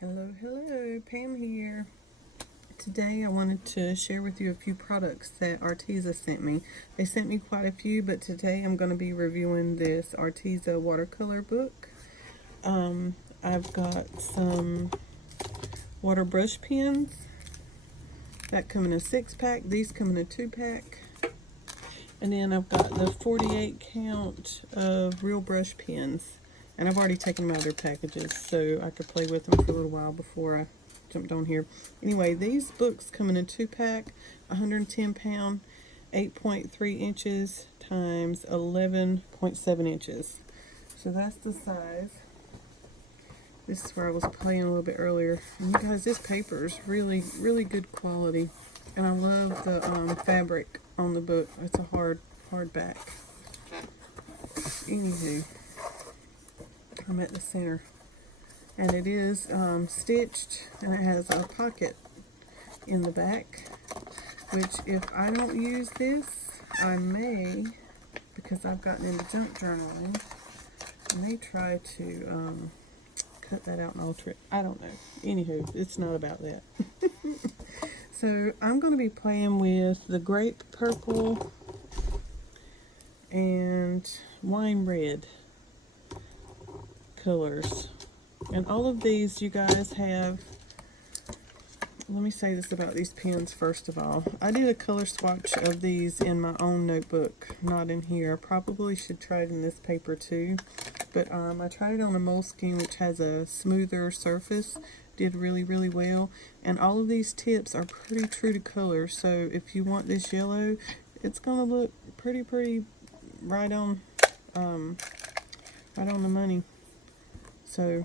Hello, Pam here. Today I wanted to share with you a few products that Arteza sent me. They sent me quite a few, but today I'm going to be reviewing this Arteza Watercolor Book. I've got some Waterbrush Pens that come in a 6-pack. These come in a 2-pack. And then I've got the 48 count of real brush pens. And I've already taken them out of their packages, so I could play with them for a little while before I jumped on here. Anyway, these books come in a 2-pack, 110 pound, 8.3 inches times 11.7 inches. So that's the size. This is where I was playing a little bit earlier. And you guys, this paper is really, really good quality. And I love the fabric on the book. It's a hard back. Anywho, I'm at the center, and it is stitched, and it has a pocket in the back, which if I don't use this, I may, because I've gotten into junk journaling, I may try to cut that out and alter it. I don't know. Anywho, it's not about that. So I'm going to be playing with the grape purple and wine red colors. And all of these, you guys have, let me say this about these pens first of all. I did a color swatch of these in my own notebook, not in here. I probably should try it in this paper too. But I tried it on a Moleskine, which has a smoother surface. Did really, really well. And all of these tips are pretty true to color. So if you want this yellow, it's going to look pretty right on the money. So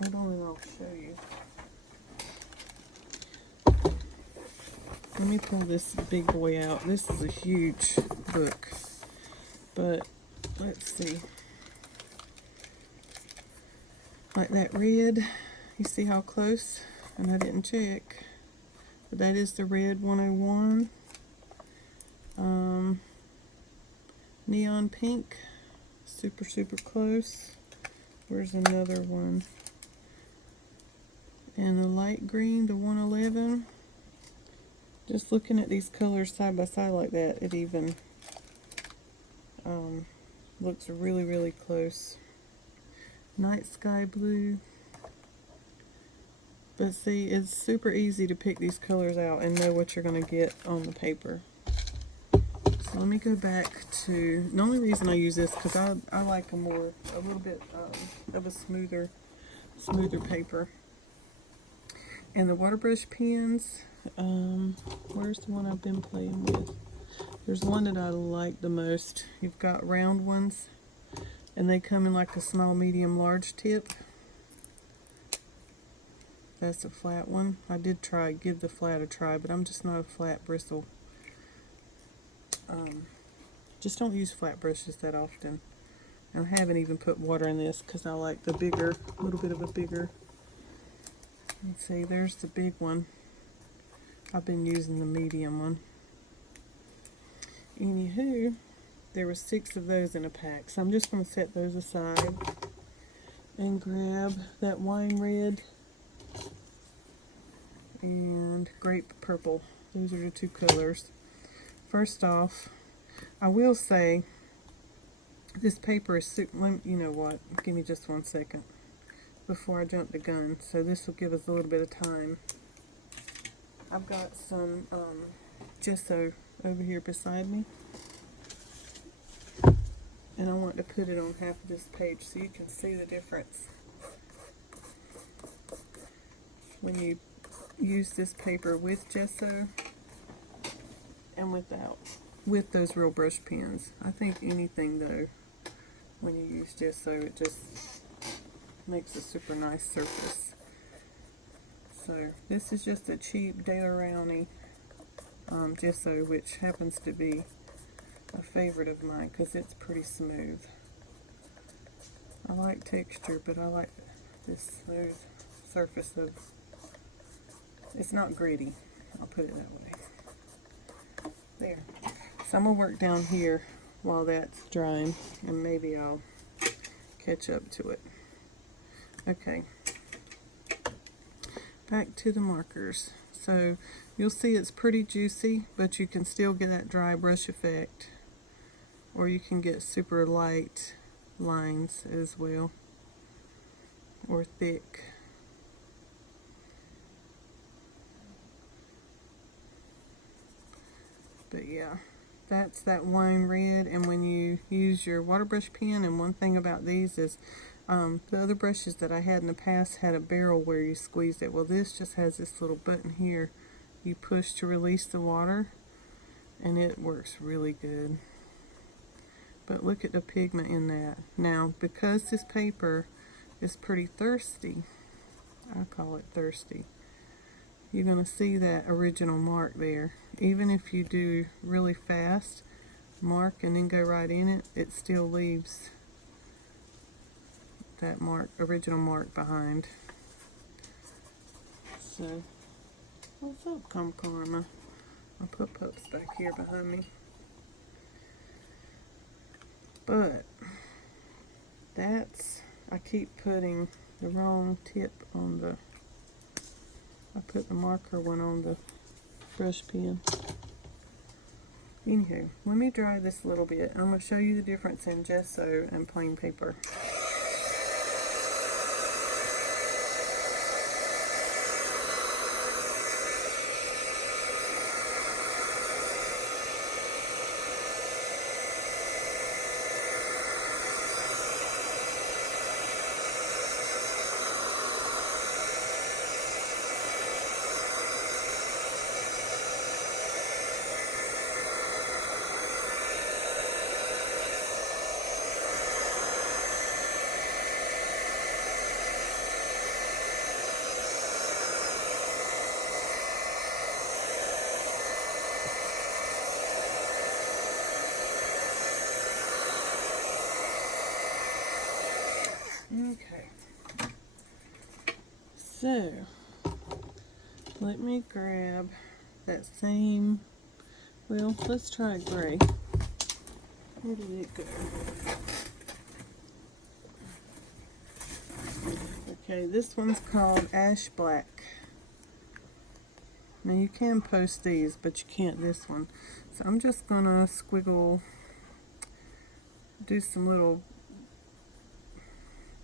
hold on and I'll show you. Let me pull this big boy out. This is a huge book. But let's see. Like that red, you see how close? And I didn't check. But that is the red 101. Neon pink, super close. Where's another one? And the light green, the 111. Just looking at these colors side by side like that, it even looks really close. Night sky blue. But see, it's super easy to pick these colors out and know what you're going to get on the paper. So let me go back to, the only reason I use this because I like a little bit of a smoother paper. And the Waterbrush pens, where's the one I've been playing with? There's one that I like the most. You've got round ones, and they come in like a small, medium, large tip. That's a flat one. I did give the flat a try, but I'm just not a flat bristle. Just don't use flat brushes that often. And I haven't even put water in this because I like the bigger, a little bit of a bigger. Let's see, there's the big one. I've been using the medium one. Anywho, there were 6 of those in a pack, so I'm just going to set those aside and grab that wine red and grape purple. Those are the 2 colors. First off, I will say this paper is super, you know what, give me just 1 second before I jump the gun, so this will give us a little bit of time. I've got some gesso over here beside me, and I want to put it on half of this page so you can see the difference when you use this paper with gesso and without, with those real brush pens. I think anything though, when you use gesso, it just makes a super nice surface. So this is just a cheap Daler-Rowney gesso, which happens to be a favorite of mine because it's pretty smooth. I like texture, but I like this smooth surface of, it's not gritty, I'll put it that way. There. So I'm going to work down here while that's drying, and maybe I'll catch up to it. Okay. back to the markers. So you'll see it's pretty juicy, but you can still get that dry brush effect, or you can get super light lines as well, or thick. But yeah, that's that wine red. And when you use your waterbrush pen, and one thing about these is the other brushes that I had in the past had a barrel where you squeezed it. Well, this just has this little button here you push to release the water, and it works really good. But look at the pigment in that. Now, because this paper is pretty thirsty, I call it thirsty, you're going to see that original mark there. Even if you do really fast, mark and then go right in it, it still leaves that mark, original mark behind. So, what's up, Karma? I'll put Pups back here behind me. But that's, I keep putting the wrong tip on the, I put the marker one on the brush pen. Anywho, let me dry this a little bit. I'm going to show you the difference in gesso and plain paper. Okay, so let me grab that same, well, let's try gray. Where did it go? Okay, this one's called Ash Black. Now you can post these, but you can't this one. So I'm just gonna squiggle, do some little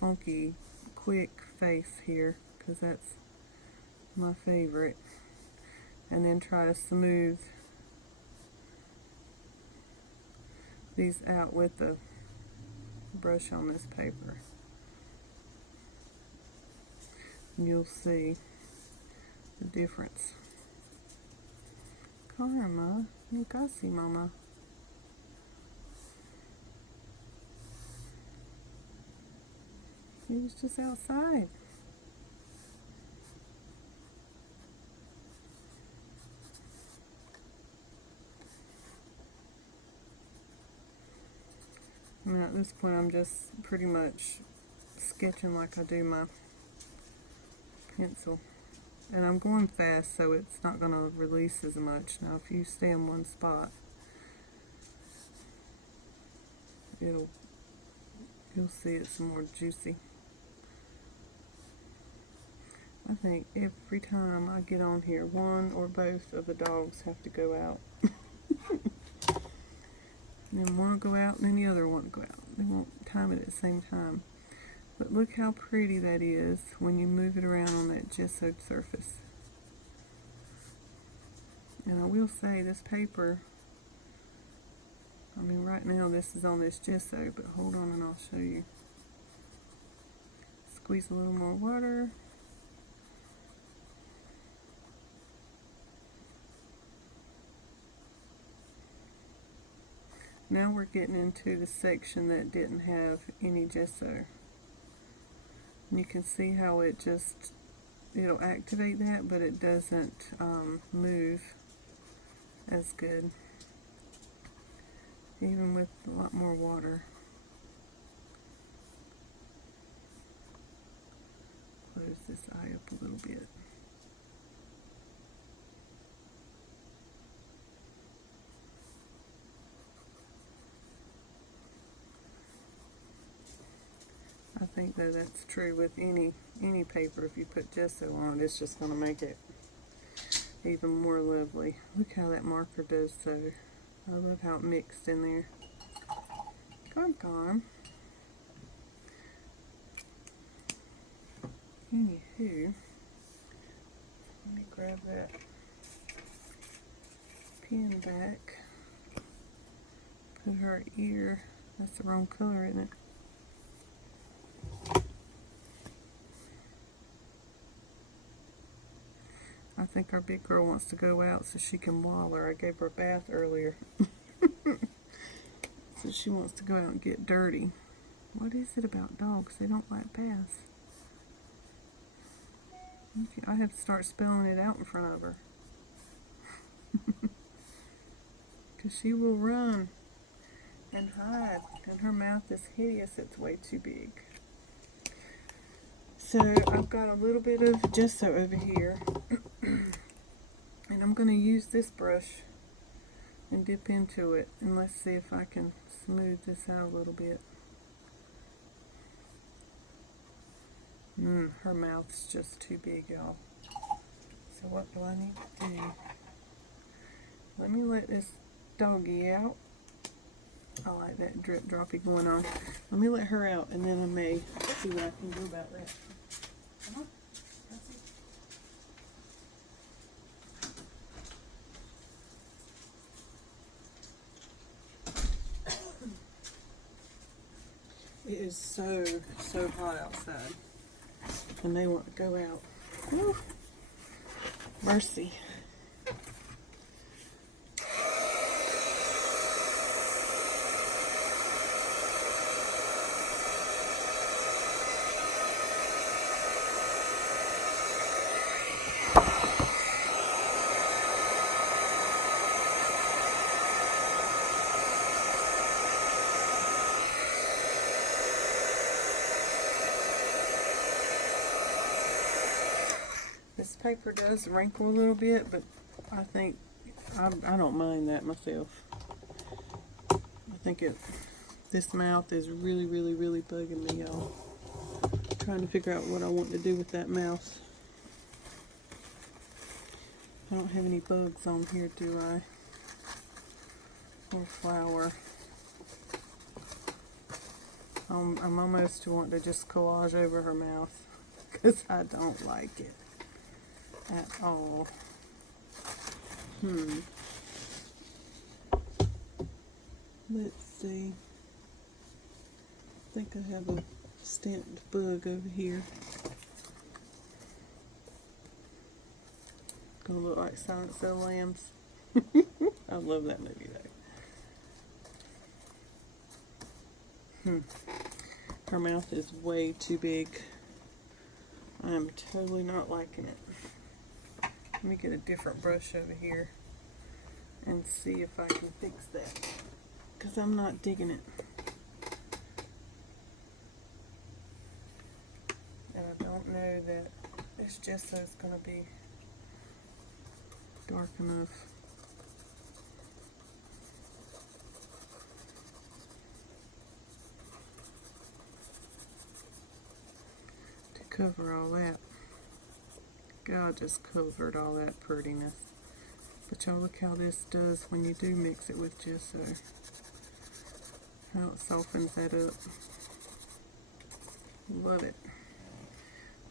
funky quick face here, because that's my favorite, and then try to smooth these out with the brush on this paper. And you'll see the difference. Karma, you see, Mama. He was just outside. Now at this point I'm just pretty much sketching like I do my pencil. And I'm going fast, so it's not going to release as much. Now if you stay in one spot, you'll see it's more juicy. I think every time I get on here, one or both of the dogs have to go out. And then one will go out, and then the other one will go out. They won't time it at the same time. But look how pretty that is when you move it around on that gessoed surface. And I will say this paper, I mean right now this is on this gesso, but hold on and I'll show you. Squeeze a little more water. Now we're getting into the section that didn't have any gesso. And you can see how it just, it'll activate that, but it doesn't move as good, even with a lot more water. Close this eye up a little bit. I think though that's true with any paper. If you put gesso on it, it's just going to make it even more lovely. Look how that marker does so. I love how it mixed in there. Gone. Anywho, let me grab that pen back. Put her ear. That's the wrong color, isn't it? I think our big girl wants to go out so she can waller. I gave her a bath earlier. So she wants to go out and get dirty. What is it about dogs? They don't like baths. I have to start spelling it out in front of her. Because she will run and hide. And her mouth is hideous. It's way too big. So I've got a little bit of gesso over here. And I'm going to use this brush and dip into it. And let's see if I can smooth this out a little bit. Her mouth's just too big, y'all. So what do I need to do? Let me let this doggy out. I like that drip droppy going on. Let me let her out and then I may see what I can do about that. Come on. It is so hot outside and they want to go out. Woo. Mercy. This paper does wrinkle a little bit, but I think I don't mind that myself. I think this mouth is really bugging me, y'all. Trying to figure out what I want to do with that mouth. I don't have any bugs on here, do I? Or flower. I'm almost wanting to just collage over her mouth because I don't like it at all. Let's see. I think I have a stamped bug over here. Gonna look like Silence of the Lambs. I love that movie though. Her mouth is way too big. I am totally not liking it. Let me get a different brush over here and see if I can fix that, because I'm not digging it. And I don't know that this gesso is going to be dark enough. To cover all that. God just covered all that prettiness. But y'all look how this does when you do mix it with gesso. How it softens that up. Love it.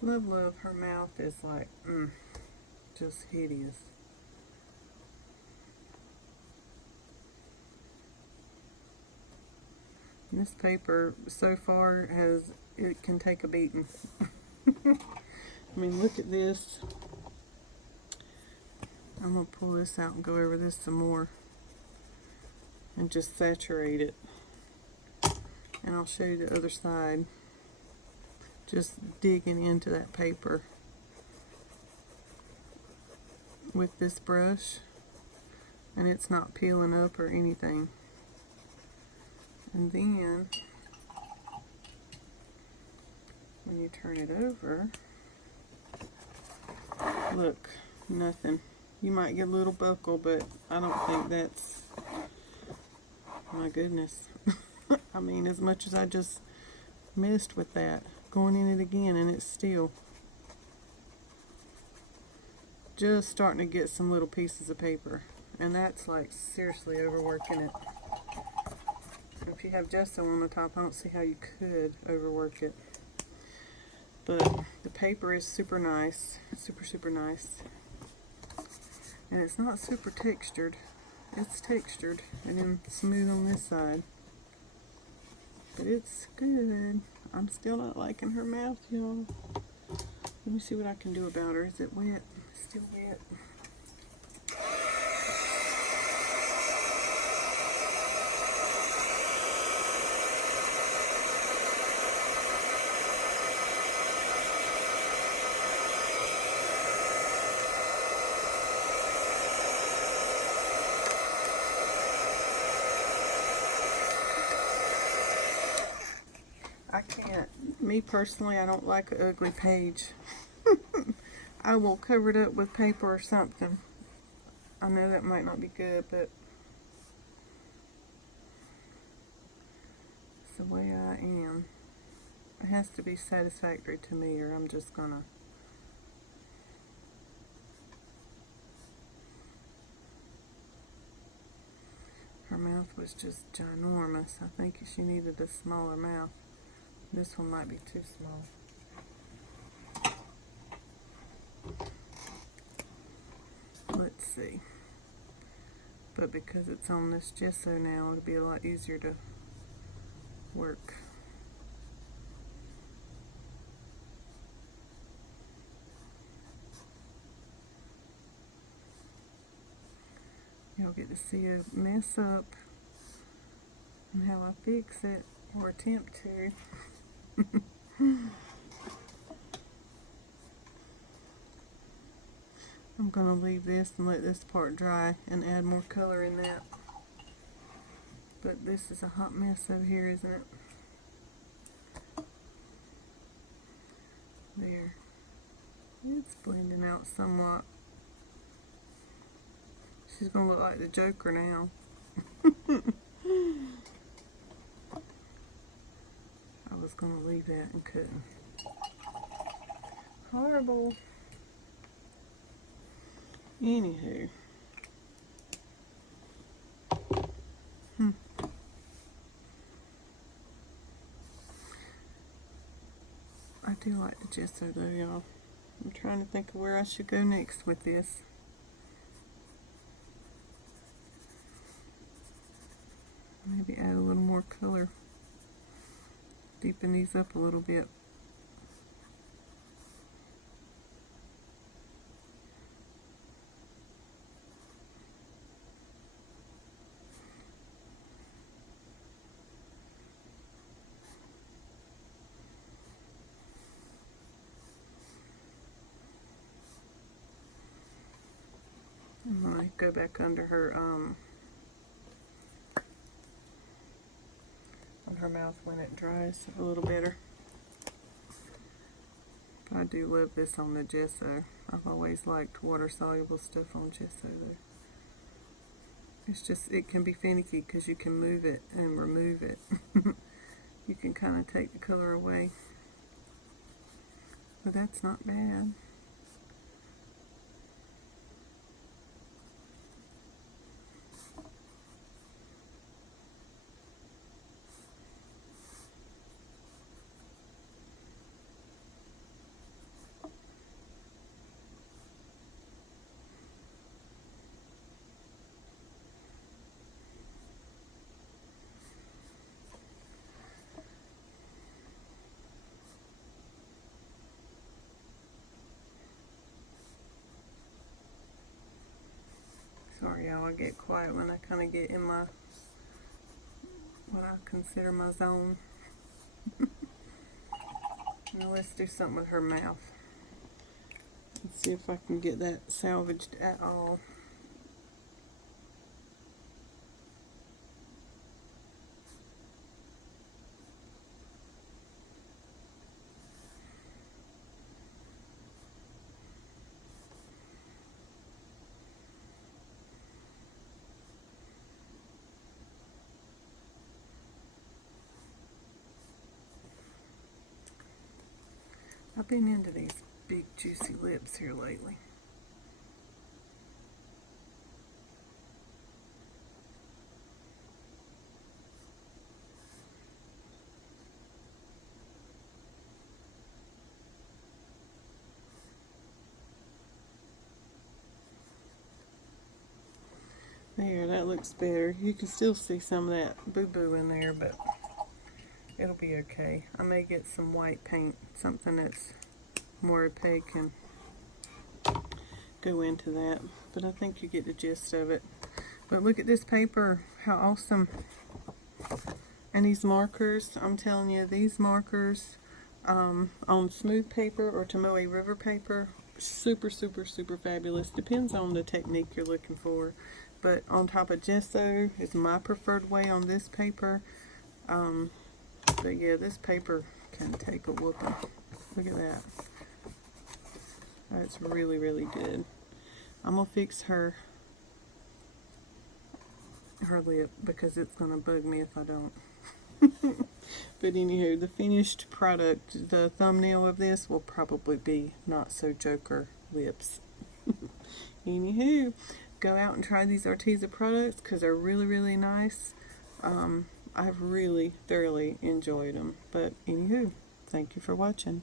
Love. Her mouth is like, just hideous. And this paper so far it can take a beating. I mean, look at this. I'm going to pull this out and go over this some more and just saturate it. And I'll show you the other side. Just digging into that paper with this brush, and it's not peeling up or anything. And then when you turn it over, look, nothing. You might get a little buckle, but I don't think that's, my goodness. I mean, as much as I just messed with that, going in it again, and it's still just starting to get some little pieces of paper, and that's like seriously overworking it. If you have gesso on the top, I don't see how you could overwork it. But the paper is super nice, super nice, and it's not super textured. It's textured and then smooth on this side, but it's good. I'm still not liking her mouth, y'all. Let me see what I can do about her. Is it wet? Still wet. I can't. Me personally, I don't like an ugly page. I will cover it up with paper or something. I know that might not be good, but it's the way I am. It has to be satisfactory to me, or I'm just gonna. Her mouth was just ginormous. I think she needed a smaller mouth. This one might be too small. Let's see. But because it's on this gesso now, it'll be a lot easier to work. You'll get to see a mess up and how I fix it, or attempt to. I'm going to leave this and let this part dry and add more color in that. But this is a hot mess over here, isn't it? There. It's blending out somewhat. She's going to look like the Joker now. I was going to leave that and couldn't. Horrible. Anywho. I do like the gesso though, y'all. I'm trying to think of where I should go next with this. Maybe add a little more color. Deepen these up a little bit. I'm going to go back under her on her mouth when it dries a little better. But I do love this on the gesso. I've always liked water soluble stuff on gesso though. It's just, it can be finicky because you can move it and remove it. You can kind of take the color away. But that's not bad. Sorry y'all, I get quiet when I kind of get in my, what I consider my zone. Now let's do something with her mouth. Let's see if I can get that salvaged at all. I've been into these big juicy lips here lately. There, that looks better. You can still see some of that boo-boo in there, but it'll be okay. I may get some white paint, something that's more opaque, and go into that. But I think you get the gist of it. But look at this paper, how awesome. And these markers, I'm telling you, these markers on smooth paper or Tomoe River paper, super, super, super fabulous. Depends on the technique you're looking for. But on top of gesso is my preferred way on this paper. But yeah, this paper can take a whooping. Look at that. That's really, really good. I'm gonna fix her lip because it's gonna bug me if I don't. But anywho, the finished product, the thumbnail of this will probably be Not So Joker lips. Anywho, go out and try these Arteza products because they're really, really nice. I've really thoroughly enjoyed them. But anywho, thank you for watching.